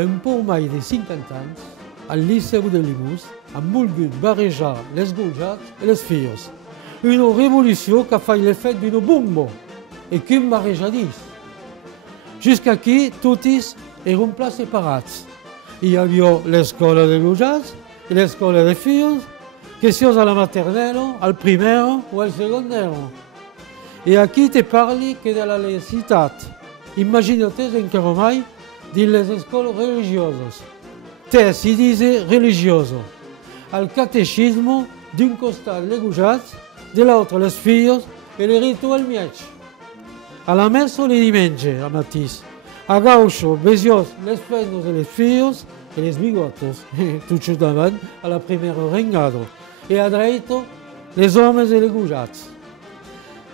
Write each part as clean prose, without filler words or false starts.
a un peu mai de 50 anys, al Liceu de Limus han volgut barrejar les gojats i les filles. Una revolució que fa l'efecte d'un bombo i qu'un barrejadís. Jusqu'aquí, tots eren plats separats. Hi havia l'escola de gojats i l'escola de filles, que sia a la maternelle, al primero o al secondero. E aquí te parli que de la laïcitat. Imagina't encara mai dins les escoles religioses. Te si dice religioso. Al catecisme, d'un costat les gojats, de l'altre les filles i el ritu al mig. A la messa le diumenge, a matís. A gaucho, vesiós les femmes i les filles i les bigotes, tots davant a la primera rengada. E a dreita, les homes i les gojats.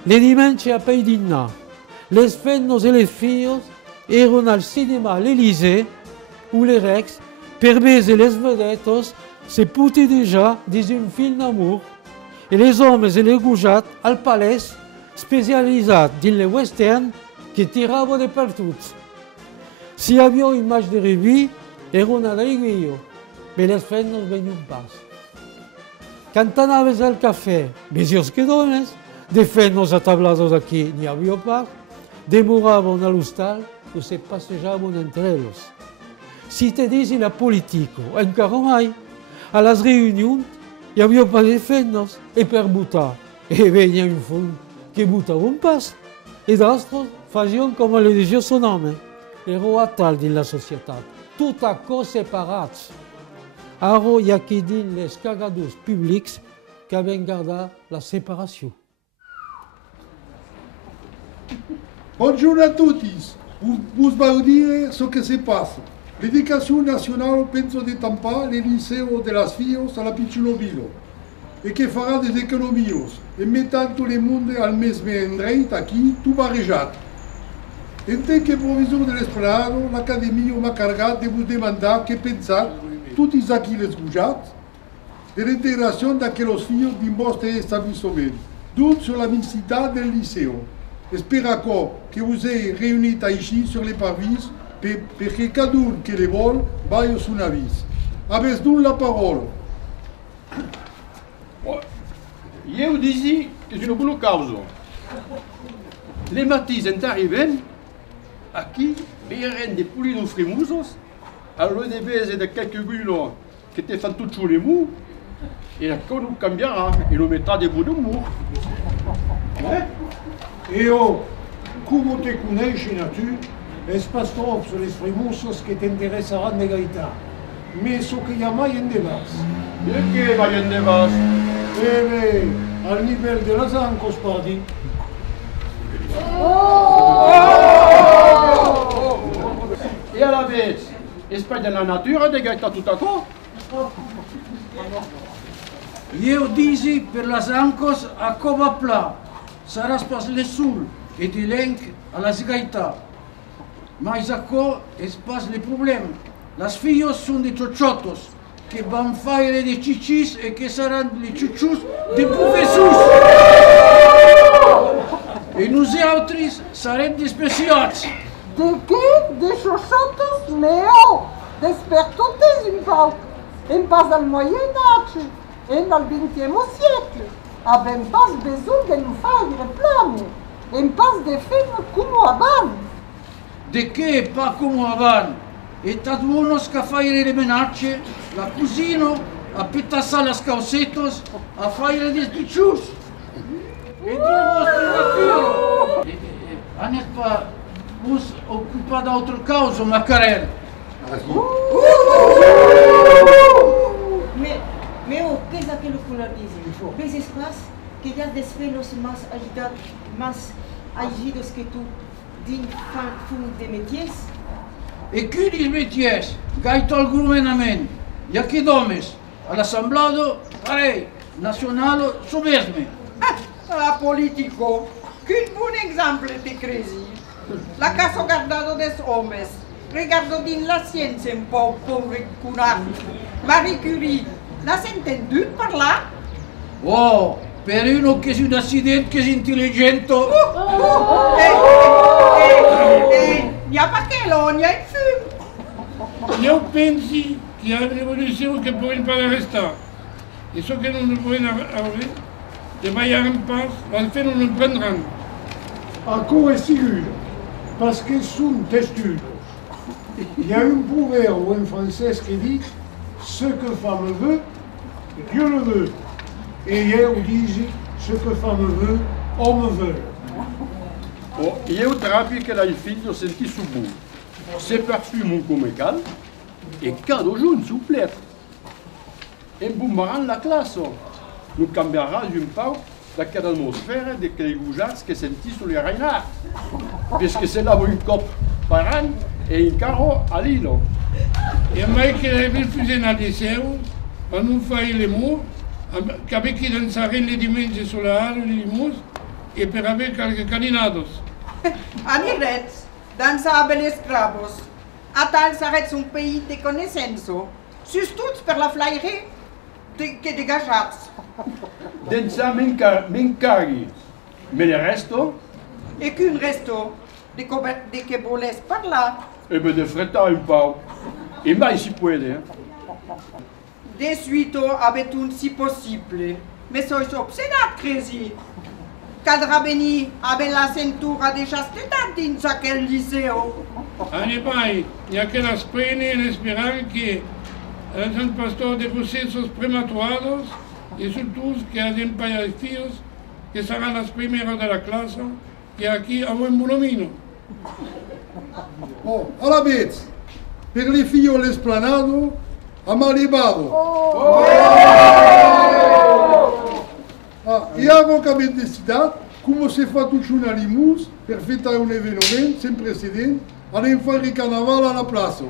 Le diumenge a pei dinar, les femmes i les filles eren al cinema a l'Élysée ou les Rex per veure les vedettes se puti déjà dins un film d'amour et les hommes et les gojats al palais spécialisat dins les westerns que tiraven de partout. Si hi havia un match de rugby, era una alegria, mais les femmes no venien pas. Quand anaves al cafè, vesios que dones, de femmes atablades aquí n'hi havia pas, demoraven a l'hostal o se passejaven entre ells. Si te dis la politique, encara mai, a les reunions hi havia pas de femmes e per votar. E venia un fons que votaven pas, e d'altres feien com li deia son home. Era tal dins la societat, tot açò separats. Ara hi ha qui dins les cagadors públics que havien gardat la separació. Bonjour à tous. Vous vau dire ce que se passe. L'éducation nationale pensa de tampar les lycées de las filles à la Piccinovilo et que fera des économies en mettant tout le monde al mesme endroit aquí, tout barrejat. En tant que provisor de l'Esplanade, l'Académie m'a cargat de vous demander que pensat, tous aquí les gojats, de l'intégration d'aquelles filles dins vostre établissement, doute sur la mixité del liceu. Espera que vous ayez réunis ici sur les parvis perquè cada un que le vol vagi a son avís. Avez donc la parole. Jo disi que és una bona causa. Les matins en arribem, aquí veieren de polinos fremosos, a l'heure de base de quelques guilons que te fan tot sur les mous, et la con ho canviarà e lo metrà de bon humor. Io, come te conosci, tu, es pas trop sur les fremosos que t'interesseran de gaita. Mais ce qu'il y a mai en debats. E che vai en devas? Beh, al nivell de les ancos, pardi. E a la vez, espai de la natura de gaita tot açò? Io disi per las ancos a cova pla, saràs pas le sul e te lenc a las gaita. Mais açò és pas le problema. Las filles són de xochotos, que van faire de chichis e que saran de chuchus de professors. E nosaltres sarem despreciats. De què? De xochotos, Leo? Despertotes un poc. En pas al Moyen Âge, en al XXe siècle. Avem pas besoin de nous faire reclame. En pas de fer com abans. De què pa com avant? E tad buonos ca faire le menacce, la cusino, a petassar las causetos, a faire des pichus. E Dio vostre vacchio! Anet pa us occupa d'autre causa, Macarel. Meu, qu'est-ce que le qu'on a dit? Ves espace que ya desvelos más agidos que tu din fun de métiers? E qui dis métiers, gaita al gouvernement, ja que domes, a l'assemblado, parei, nacionalo, so mesme. La politico, quel buon esempio di crisi. La caso guardado des homes, rigardo din la scienza un po' curati. Marie Curie, l'has entendu parlar? Oh, per uno che è un accidente, che è intelligente. N'hi ha pas che l'on, n'hi ha un fum. io pensi che la rivoluzione che può imparare restare. E so che non pueden avere, de vaillar en paz, al fait non prendran. Encore est sigur, parce que sont testudos. Il y a un proverbe en français qui dit ce que femme veut, Dieu le veut. Et hier on dit ce que femme veut, homme veut. Oh, eu trapi che il figlio sentì su bu. Se perfumum come cal e cado giù su plet. E boomerang la classe. Nous cambierà un peu d'aquella atmosfera de que les goujats que sentì sulle reinards. Puisque c'est là un cop par an et un carro à l'île. E mai che le refusé nel liceo, a non fare le murs, qu'avec qui dansaient les dimanches sur la halle de Limus, et per avere quelques caninados. Anirets, dansaven les cravos. A tal s'arrête un pays de connaissances. Surtout per la flaire que de gajats. Densa m'incari. Mais le resto? E qu'un resto de que voles parlar. E me defretta un peu. E mai si puede. De suite avec un si possible. Mais sois obsédat, Crazy. Caldra venir avec la cintura de chastetat dins aquel liceo. Ani mai, il y a que las pene et l'esperan que el pastor de procesos prematuados y surtout que hacen payastíos que serán las primeras de la clase que aquí a buen monomino. Oh, alla vez, per le filles à l'esplanade, a Malibado. Ah, e avant qu'à cidade, como se fa tutto una limus per fêter un événement sans précédent, allez faire le carnaval à la place.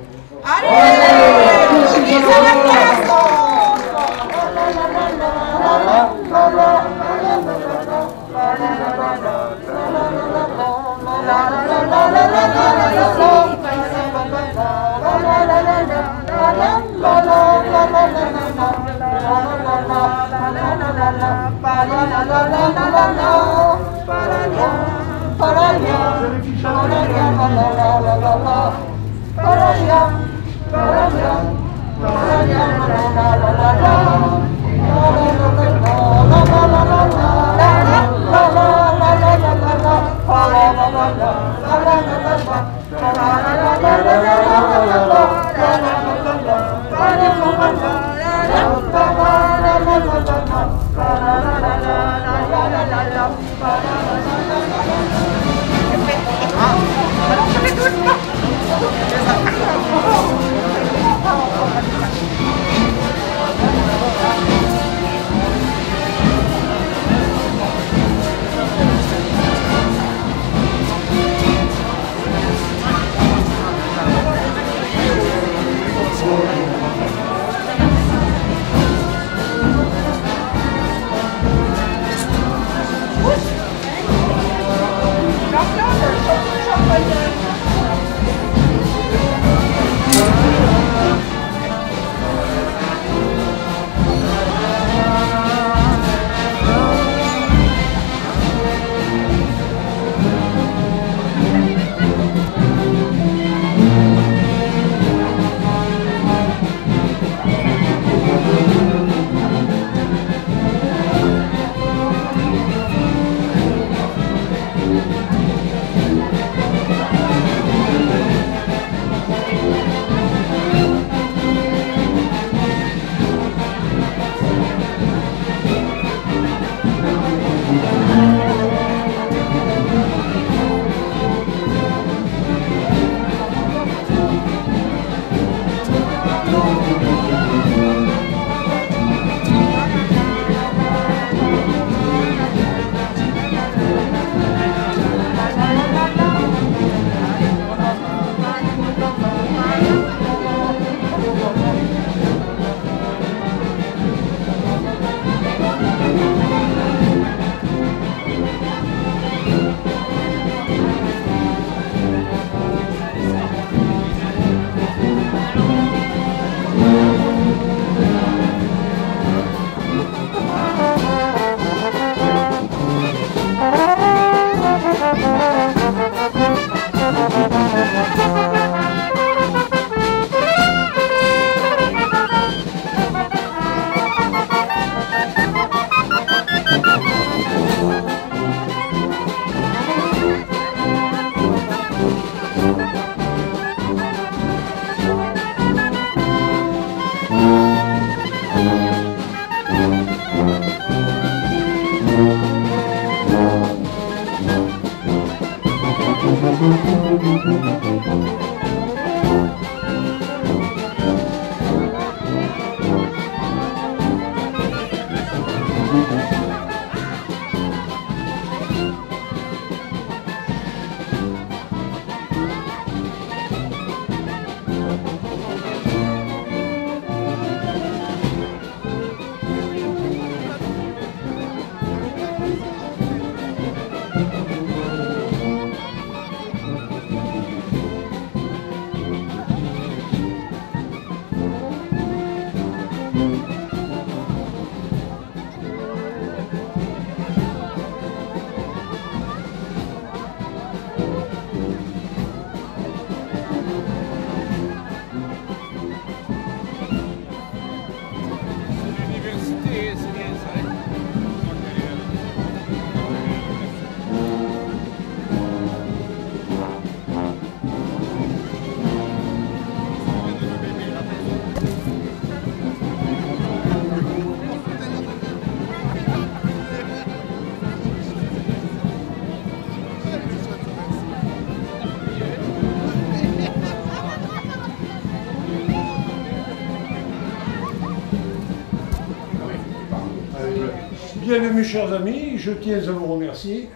Bien, mes chers amis, je tiens à vous remercier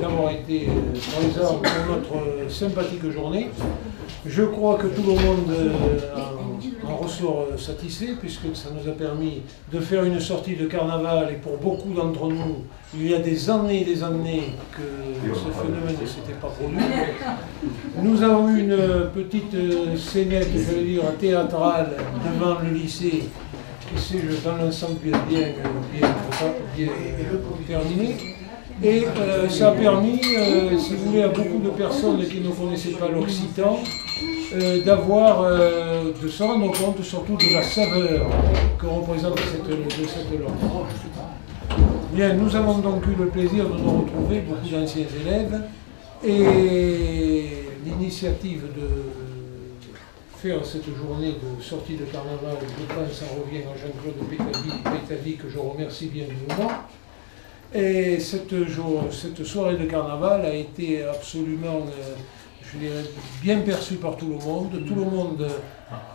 d'avoir été présents pour notre sympathique journée. Je crois que tout le monde en ressort satisfait, puisque ça nous a permis de faire une sortie de carnaval, et pour beaucoup d'entre nous, il y a des années que ce phénomène ne s'était pas produit. Nous avons eu une petite scénette, je veux dire, théâtrale devant le lycée, qui s'est dans l'ensemble bien terminé. Et ça a permis, si vous voulez, à beaucoup de personnes qui ne connaissaient pas l'occitan, de se rendre compte surtout de la saveur que représente cette langue. Bien, nous avons donc eu le plaisir de nous retrouver, beaucoup d'anciens élèves, et l'initiative de faire cette journée de sortie de carnaval, je pense, ça revient à Jean-Claude Pétavy, que je remercie bien vivement. Et cette soirée de carnaval a été absolument, je dirais, bien perçue par tout le monde. Tout le monde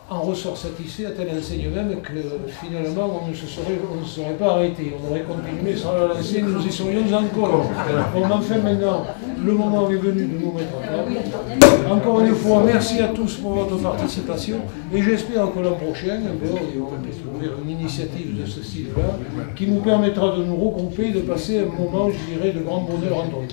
en ressort satisfait, à tel enseigne même que finalement on ne se serait pas arrêté. On aurait continué sur la lancée, nous y serions encore. Bon, enfin maintenant, le moment est venu de nous mettre en table. Encore une fois, merci à tous pour votre participation et j'espère que l'an prochain, on peut trouver une initiative de ce style-là qui nous permettra de nous regrouper, de passer un moment, je dirais, de grand bonheur entre nous.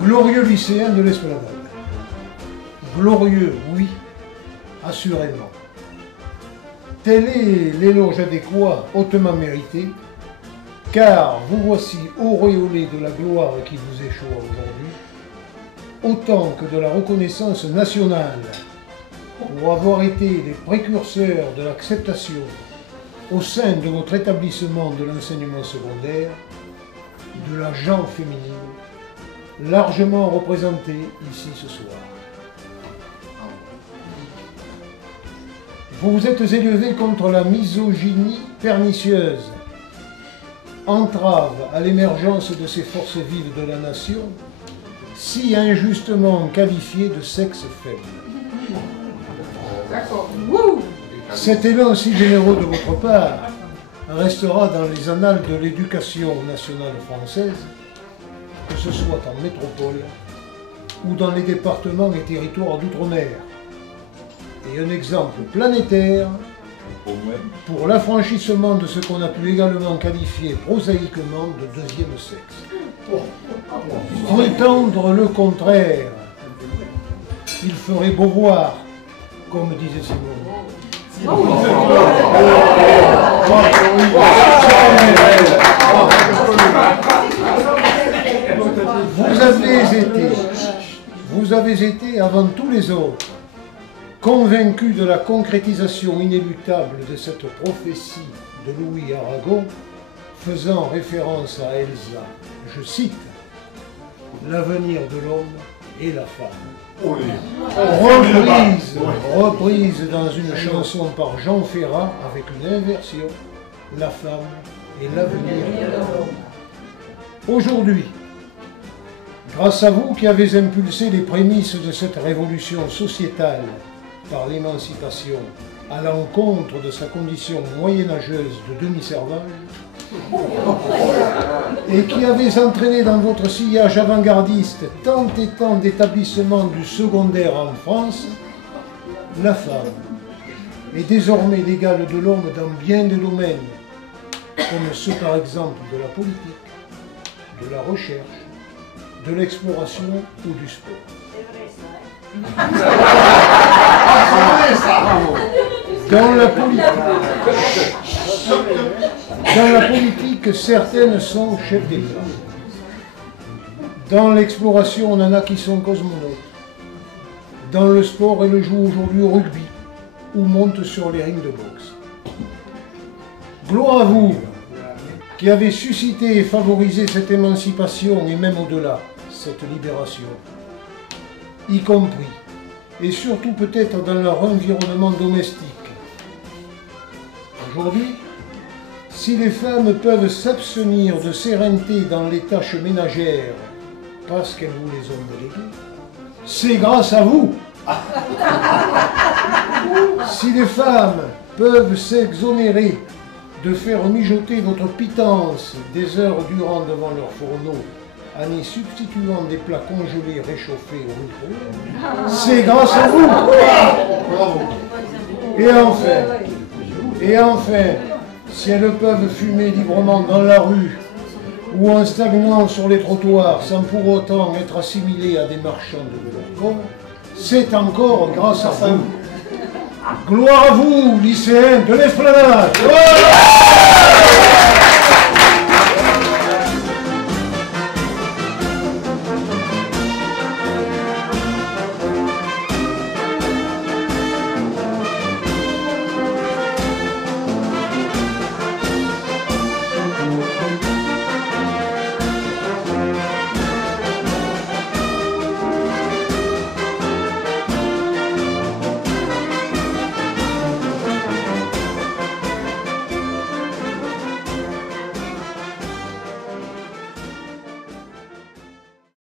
Glorieux lycéen de l'Esplanade. Glorieux, oui, assurément. Tel est l'éloge adéquat, hautement mérité, car vous voici auréolé de la gloire qui vous échoue aujourd'hui, autant que de la reconnaissance nationale pour avoir été les précurseurs de l'acceptation au sein de notre établissement de l'enseignement secondaire de la gent féminine, largement représentée ici ce soir. Vous vous êtes élevé contre la misogynie pernicieuse, entrave à l'émergence de ces forces vives de la nation, si injustement qualifiées de sexe faible. Cet élan si généreux de votre part restera dans les annales de l'éducation nationale française, que ce soit en métropole ou dans les départements et territoires d'outre-mer. Et un exemple planétaire pour l'affranchissement de ce qu'on a pu également qualifier prosaïquement de deuxième sexe. Prétendre le contraire, il ferait beau voir, comme disait Simone. Vous avez été avant tous les autres convaincu de la concrétisation inéluctable de cette prophétie de Louis Aragon, faisant référence à Elsa, je cite, « L'avenir de l'homme est la femme ». Reprise dans une chanson par Jean Ferrat avec une inversion, la femme et l'avenir de l'homme. Aujourd'hui, grâce à vous qui avez impulsé les prémices de cette révolution sociétale par l'émancipation à l'encontre de sa condition moyenâgeuse de demi-servage, et qui avez entraîné dans votre sillage avant-gardiste tant et tant d'établissements du secondaire en France, la femme est désormais l'égale de l'homme dans bien des domaines, comme ceux par exemple de la politique, de la recherche, de l'exploration ou du sport. Dans la politique, certaines sont chefs d'État. Dans l'exploration, on en a qui sont cosmonautes. Dans le sport, elles jouent aujourd'hui au rugby ou montent sur les rings de boxe. Gloire à vous qui avez suscité et favorisé cette émancipation et même au-delà, cette libération, y compris et surtout peut-être dans leur environnement domestique. Aujourd'hui, si les femmes peuvent s'abstenir de s'éreinter dans les tâches ménagères parce qu'elles vous les ont déléguées, c'est grâce à vous. Si les femmes peuvent s'exonérer de faire mijoter votre pitance des heures durant devant leur fourneau en y substituant des plats congelés réchauffés au micro-ondes, c'est grâce à vous. Bravo. Et enfin, si elles peuvent fumer librement dans la rue ou en stagnant sur les trottoirs sans pour autant être assimilées à des marchandes de leur corps, c'est encore grâce à vous. Gloire à vous, lycéens de l'Esplanade.